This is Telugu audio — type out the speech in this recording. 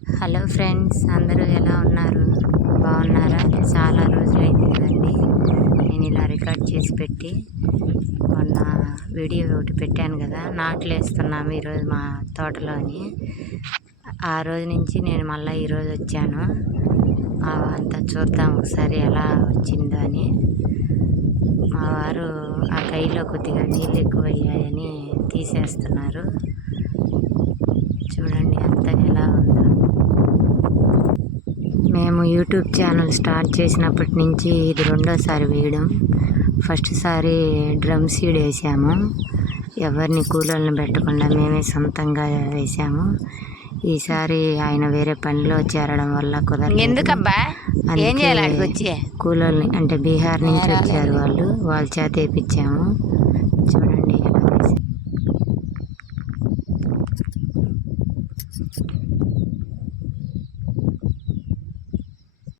హలో ఫ్రెండ్స్, అందరూ ఎలా ఉన్నారు? బాగున్నారా? చాలా రోజులైంది కదండి నేను ఇలా రికార్డ్ చేసి పెట్టి. మొన్న వీడియో ఒకటి పెట్టాను కదా, నాట్లు వేస్తున్నాము ఈరోజు మా తోటలోని. ఆ రోజు నుంచి నేను మళ్ళీ ఈరోజు వచ్చాను. అంతా చూద్దాం ఒకసారి ఎలా వచ్చిందో అని. మా వారు ఆ కైలో కొద్దిగా నీళ్ళు ఎక్కువ అయ్యాయని తీసేస్తున్నారు. చూడండి అంతా ఎలా ఉందో. మేము యూట్యూబ్ ఛానల్ స్టార్ట్ చేసినప్పటి నుంచి ఇది రెండోసారి వేయడం. ఫస్ట్ సారి డ్రమ్ సీడ్ వేసాము, ఎవరిని కూలోళ్ళని పెట్టకుండా మేమే సొంతంగా వేసాము. ఈసారి ఆయన వేరే పనిలో చేరడం వల్ల కుదరలేదు. ఎందుకబ్బా ఏం చేయాలి అక్కడికి వచ్చి కూలోళ్ళని, అంటే బీహార్ నుంచి వచ్చారు వాళ్ళు, వాళ్ళ చేత వేయించాము. చూడండి ఎలా